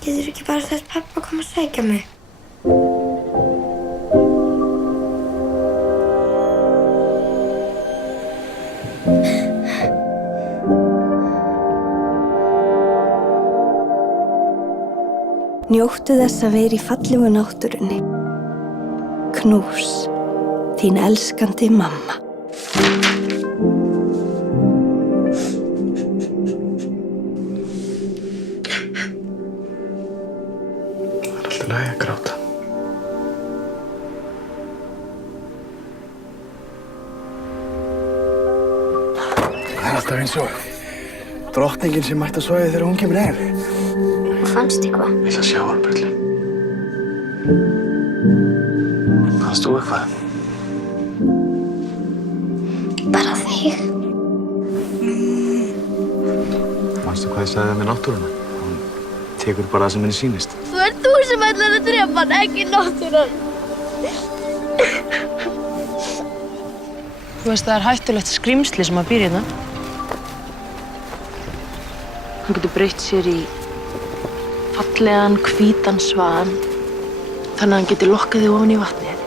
Getur ekki bara sagt pabba að koma að sækja mig? Njóttu þess að vera í fallegu náttúrunni. Knús, þín elskandi mamma. Það er alltaf lagi að gráta. Það er alltaf eins og drottningin sem mætti að svæði þegar hún kemur heim. Fannst eitthvað? Ég ætla að sjá hann, Brulli. Fannst þú eitthvað? Bara þig. Manstu hvað ég sagði með náttúruna? Hún tekur bara það sem henni sýnist. Það er þú sem ætlar að drepa hann, ekki náttúran. Þú veist, það er hættulegt skrímsli sem að býr hérna. Hann getur breytt sér í fallegan, hvítan svan, þannig að hann getur lokkað þig ofan í vatnið.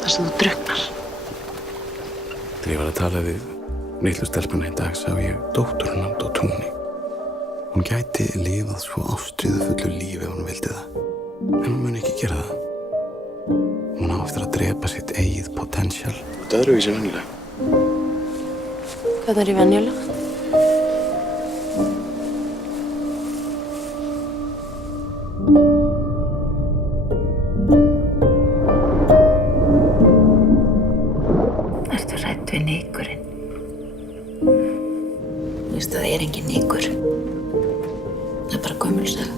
Þar sem þú drukknar. Þegar ég var að tala við litlu stelpuna í dag sá ég dóttur hennar á túni. Hún gæti lifað svo ástríðufullu lífi ef hún vildi það. En hún mun ekki gera það. Hún á eftir að drepa sitt eigið potential. Þetta er öðruvísi venjulega. Hvað er í venjulega? Ertu hrædd við nykurinn? Þú veist að það er engin nykur. Það er bara gömul saga.